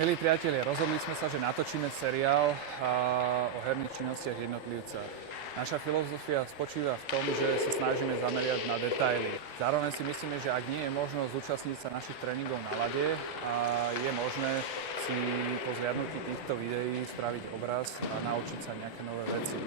Milí priatelia, rozhodli sme sa, že natočíme seriál o herných činnostiach jednotlivca. Naša filozofia spočíva v tom, že sa snažíme zameriať na detaily. Zároveň si myslíme, že ak nie je možnosť zúčastniť sa našich tréningov na ľade, je možné si po zhliadnutí týchto videí spraviť obraz a naučiť sa nejaké nové veci.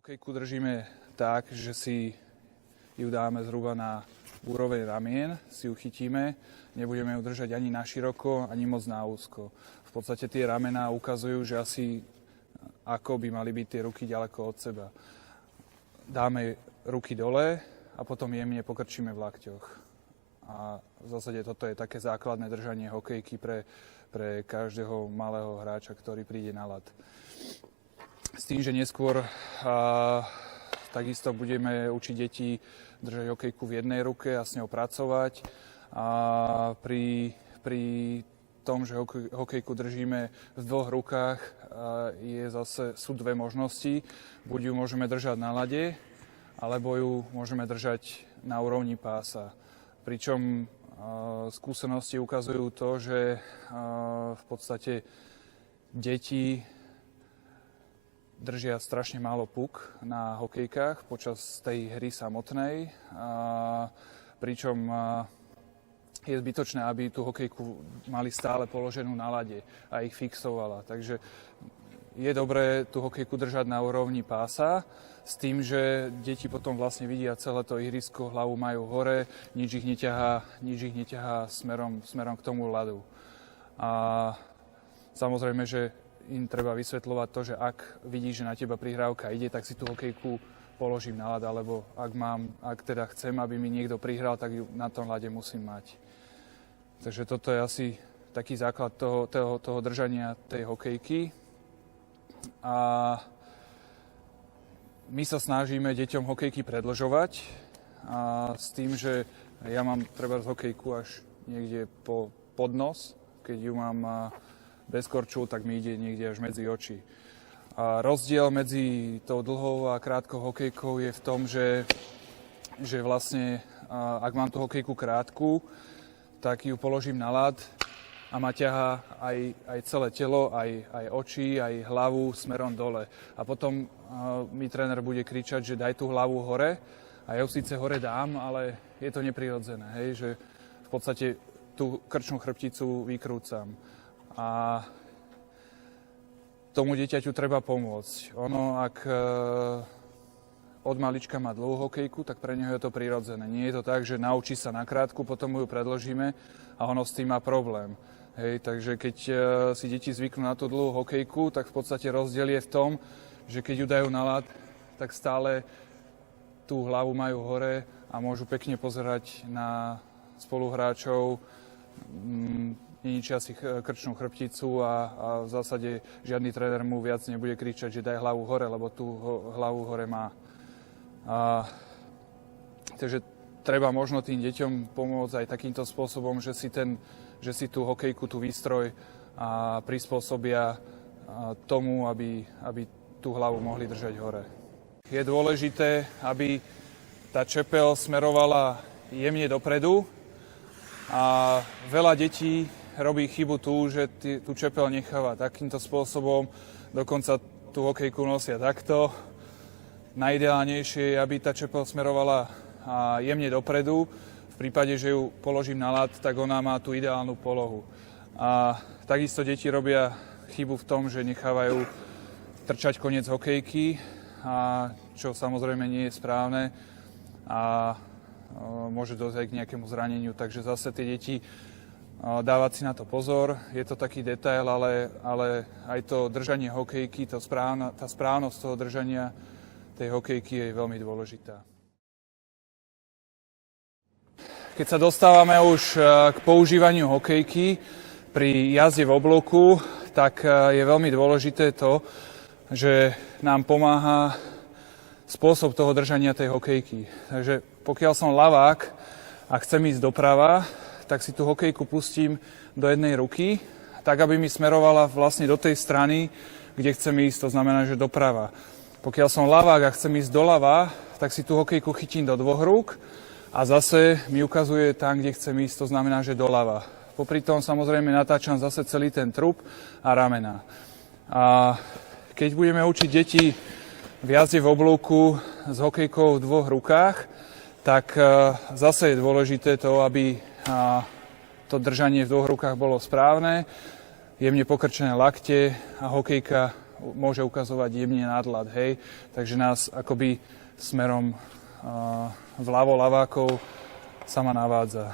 Hokejku držíme tak, že si ju dáme zhruba na úroveň ramien, si ju chytíme, nebudeme ju držať ani na široko, ani moc na úzko. V podstate tie ramená ukazujú, že asi ako by mali byť tie ruky ďaleko od seba. Dáme ruky dole a potom jemne pokrčíme v lakťoch. A v zásade toto je také základné držanie hokejky pre každého malého hráča, ktorý príde na ľad. S tým, že neskôr takisto budeme učiť deti držať hokejku v jednej ruke a s ňou pracovať. A pri tom, že hokejku držíme v dvoch rukách, sú dve možnosti. Buď ju môžeme držať na ľade, alebo ju môžeme držať na úrovni pása. Pričom skúsenosti ukazujú to, že v podstate deti držia strašne málo puk na hokejkách počas tej hry samotnej, pričom je zbytočné, aby tú hokejku mali stále položenú na ľade a ich fixovala. Takže je dobré tú hokejku držať na úrovni pása, s tým, že deti potom vlastne vidia celé to ihrisko, hlavu majú hore, nič ich neťahá smerom k tomu ľadu. A samozrejme, že im treba vysvetľovať to, že ak vidíš, že na teba prihrávka ide, tak si tú hokejku položím na ľad, alebo ak teda chcem, aby mi niekto prihral, tak ju na tom ľade musím mať. Takže toto je asi taký základ toho držania tej hokejky. A my sa snažíme deťom hokejky predĺžovať s tým, že ja mám treba hokejku až niekde pod nos, keď ju mám bez korčul, tak mi ide niekde až medzi oči. A rozdiel medzi tou dlhou a krátkou hokejkou je v tom, že vlastne ak mám tú hokejku krátku, tak ju položím na ľad a ma ťahá aj celé telo, aj oči, aj hlavu smerom dole. A potom mi tréner bude kričať, že daj tú hlavu hore a ja ju síce hore dám, ale je to neprirodzené, hej, že v podstate tú krčnú chrbticu vykrúcam. A tomu dieťaťu treba pomôcť. Ono, ak od malička má dlhú hokejku, tak pre neho je to prirodzené. Nie je to tak, že naučí sa na krátku, potom ju predložíme a ono s tým má problém. Hej, takže keď si deti zvyknú na tú dlhú hokejku, tak v podstate rozdiel je v tom, že keď ju dajú na ľad, tak stále tú hlavu majú hore a môžu pekne pozerať na spoluhráčov, neničia si krčnú chrbticu a v zásade žiadny tréner mu viac nebude kričať, že daj hlavu hore, lebo tú hlavu hore má. Takže treba možno tým deťom pomôcť aj takýmto spôsobom, že si tú hokejku, tú výstroj prispôsobia tomu, aby tú hlavu mohli držať hore. Je dôležité, aby tá čepel smerovala jemne dopredu a veľa detí robí chybu tú, že tú čepel necháva takýmto spôsobom, dokonca tú hokejku nosia takto. Najideálnejšie je, aby tá čepel smerovala jemne dopredu. V prípade, že ju položím na ľad, tak ona má tú ideálnu polohu. A takisto deti robia chybu v tom, že nechávajú trčať koniec hokejky, čo samozrejme nie je správne a môže dôjsť aj k nejakému zraneniu. Takže zase tie deti dávať si na to pozor, je to taký detail, ale aj to držanie hokejky, tá správnosť toho držania tej hokejky je veľmi dôležitá. Keď sa dostávame už k používaniu hokejky pri jazde v obloku, tak je veľmi dôležité to, že nám pomáha spôsob toho držania tej hokejky. Takže pokiaľ som ľavák a chcem ísť doprava, tak si tú hokejku pustím do jednej ruky, tak aby mi smerovala vlastne do tej strany, kde chcem ísť, to znamená, že doprava. Pokiaľ som ľavák a chcem ísť doľava, tak si tú hokejku chytím do dvoch rúk a zase mi ukazuje tam, kde chcem ísť, to znamená, že doľava. Popri tom samozrejme natáčam zase celý ten trup a ramena. A keď budeme učiť deti v jazde v oblúku s hokejkou v dvoch rukách, tak zase je dôležité to, aby to držanie v dvoch rukách bolo správne, jemne pokrčené lakte a hokejka môže ukazovať jemne nadľad, hej. Takže nás akoby smerom vľavo ľavákov sama navádza.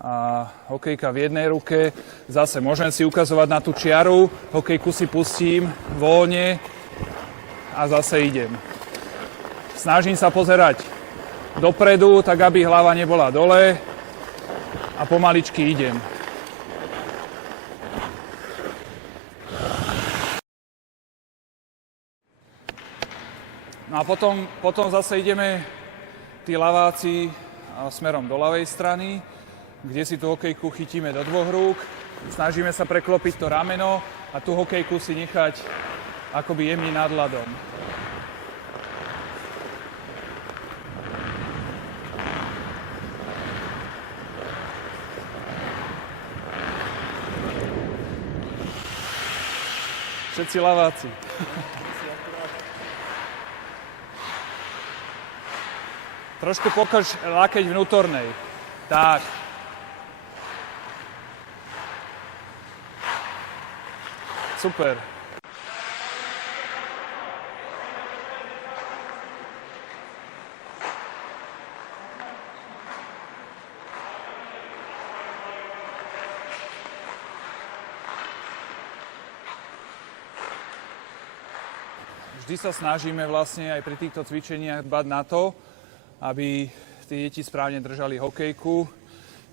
A hokejka v jednej ruke, zase môžem si ukazovať na tú čiaru, hokejku si pustím voľne a zase idem. Snažím sa pozerať dopredu, tak aby hlava nebola dole a pomaličky idem. No a potom zase ideme tí ľaváci smerom do ľavej strany, kde si tú hokejku chytíme do dvoch rúk, snažíme sa preklopiť to rameno a tú hokejku si nechať akoby jemne nad ľadom. Všetci ľaváci. Trošku pokrč lakeť vnútornej. Tak. Super. Vždy sa snažíme vlastne aj pri týchto cvičeniach dbať na to, aby tí deti správne držali hokejku.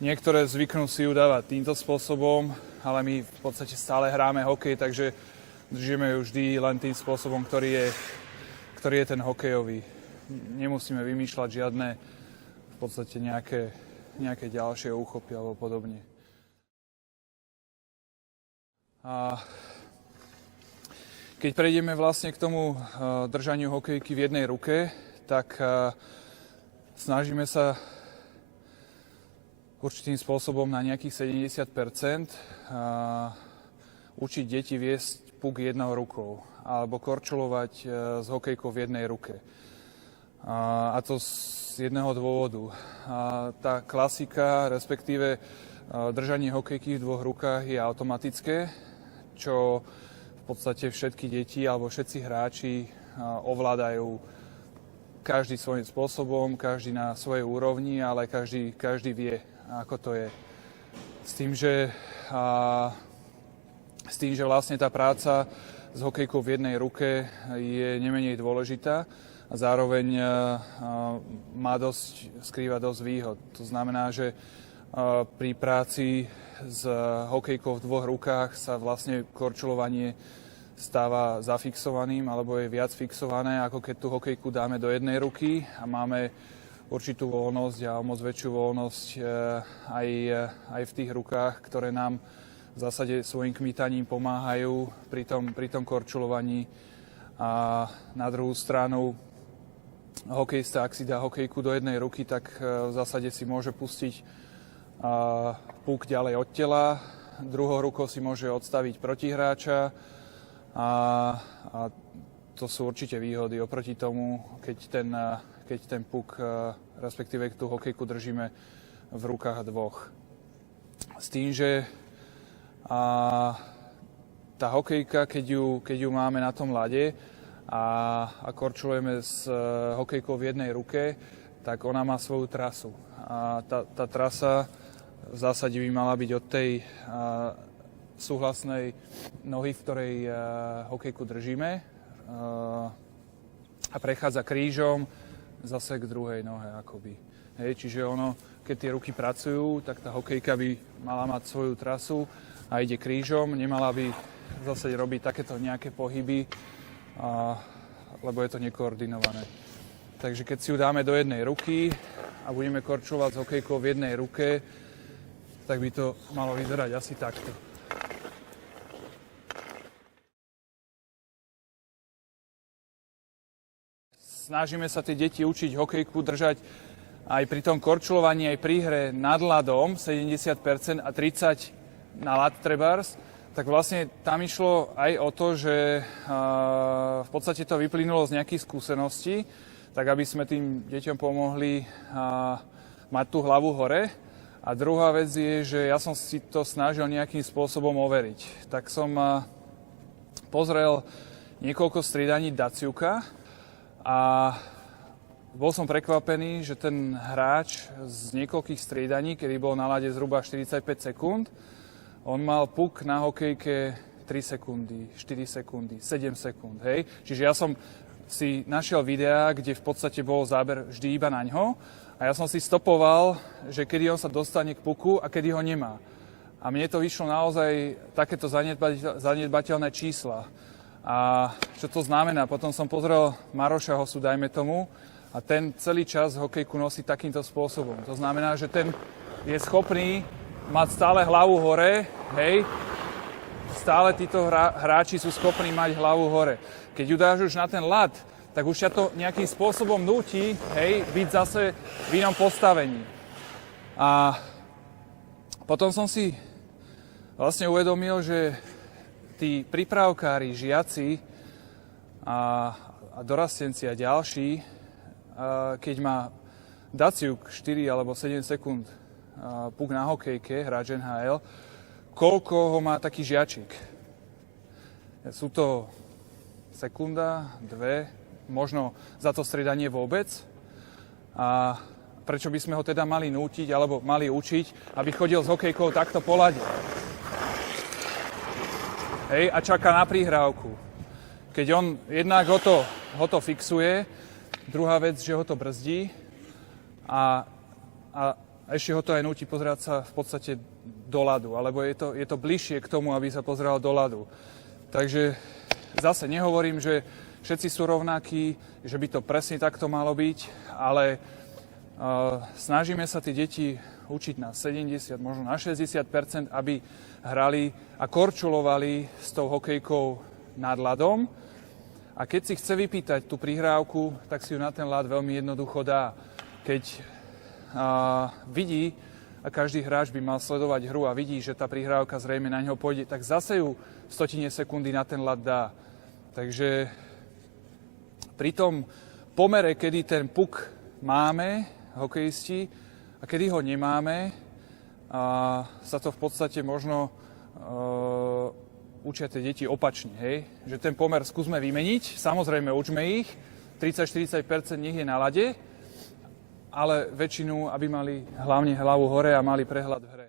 Niektoré zvyknú si ju dávať týmto spôsobom, ale my v podstate stále hráme hokej, takže držíme ju vždy len tým spôsobom, ktorý je ten hokejový. Nemusíme vymýšľať žiadne v podstate nejaké ďalšie úchopy alebo podobne. A keď prejdeme vlastne k tomu držaniu hokejky v jednej ruke, tak snažíme sa určitým spôsobom na nejakých 70% učiť deti viesť puk jednou rukou alebo korčulovať s hokejkou v jednej ruke. A to z jedného dôvodu. Tá klasika, respektíve držanie hokejky v dvoch rukách je automatické, čo v podstate všetky deti alebo všetci hráči ovládajú každý svojím spôsobom, každý na svojej úrovni, ale každý vie, ako to je. S tým, že vlastne tá práca s hokejkou v jednej ruke je nemenej dôležitá a zároveň skrýva dosť výhod. To znamená, že pri práci s hokejkou v dvoch rukách sa vlastne korčulovanie stáva zafixovaným alebo je viac fixované, ako keď tú hokejku dáme do jednej ruky a máme určitú voľnosť a o moc väčšiu voľnosť aj v tých rukách, ktoré nám v zásade svojim kmitaním pomáhajú pri tom korčulovaní. A na druhú stranu hokejista, ak si dá hokejku do jednej ruky, tak v zásade si môže pustiť puk ďalej od tela, druhou rukou si môže odstaviť protihráča a to sú určite výhody oproti tomu, keď ten puk, respektíve tú hokejku držíme v rukách dvoch. S tým, že tá hokejka, keď ju máme na tom ľade a korčulujeme s hokejkou v jednej ruke, tak ona má svoju trasu. A tá trasa v zásade by mala byť od tej súhlasnej nohy, v ktorej hokejku držíme a prechádza krížom zase k druhej nohe akoby. Hej, čiže keď tie ruky pracujú, tak tá hokejka by mala mať svoju trasu a ide krížom, nemala by zase robiť takéto nejaké pohyby, lebo je to nekoordinované. Takže keď si ju dáme do jednej ruky a budeme korčulovať s hokejkou v jednej ruke, tak by to malo vyzerať asi takto. Snažíme sa tie deti učiť hokejku držať aj pri tom korčulovaní, aj pri hre nad ľadom 70% a 30% na ľad trebárs, tak vlastne tam išlo aj o to, že v podstate to vyplynulo z nejakých skúseností, tak aby sme tým deťom pomohli mať tú hlavu hore. A druhá vec je, že ja som si to snažil nejakým spôsobom overiť. Tak som pozrel niekoľko striedaní Datsjuka a bol som prekvapený, že ten hráč z niekoľkých striedaní, kedy bol na ľade zhruba 45 sekúnd, on mal puk na hokejke 3 sekundy, 4 sekundy, 7 sekúnd, hej. Čiže ja som si našiel videá, kde v podstate bol záber vždy iba na ňo a ja som si stopoval, že kedy on sa dostane k puku a kedy ho nemá. A mne to vyšlo naozaj takéto zanedbateľné čísla. A čo to znamená? Potom som pozrel Maroša Hosu, dajme tomu, a ten celý čas hokejku nosí takýmto spôsobom. To znamená, že ten je schopný mať stále hlavu hore, hej. Stále títo hráči sú schopní mať hlavu hore. Keď ju dáš už na ten ľad, tak už ťa to nejakým spôsobom núti, hej, byť zase v inom postavení. A potom som si vlastne uvedomil, že tí prípravkári, žiaci a dorastenci a ďalší, keď má Datsjuk 4 alebo 7 sekúnd puk na hokejke, hráč NHL, koľko ho má taký žiačik? Sú to sekunda, dve, možno za to striedanie vôbec. A prečo by sme ho teda mali nútiť alebo mali učiť, aby chodil s hokejkou takto po ľade? Hej, a čaká na prihrávku. Keď on jednak ho to fixuje, druhá vec, že ho to brzdí a ešte ho to aj núti pozerať sa v podstate do ľadu, alebo je to bližšie k tomu, aby sa pozeral do ľadu. Takže zase nehovorím, že všetci sú rovnakí, že by to presne takto malo byť, ale snažíme sa tie deti učiť na 70, možno na 60%, aby hrali a korčulovali s tou hokejkou nad ľadom. A keď si chce vypýtať tú prihrávku, tak si ju na ten ľad veľmi jednoducho dá. Keď vidí, a každý hráč by mal sledovať hru a vidí, že tá prihrávka zrejme na ňo pôjde, tak zase ju v stotine sekundy na ten ľad dá. Takže pri tom pomere, kedy ten puk máme, hokejisti, a kedy ho nemáme, sa to v podstate možno učia tie deti opačne, hej? Že ten pomer skúsme vymeniť, samozrejme učme ich, 30-40% nech je na ľade, ale väčšinu, aby mali hlavne hlavu hore a mali prehľad v hre.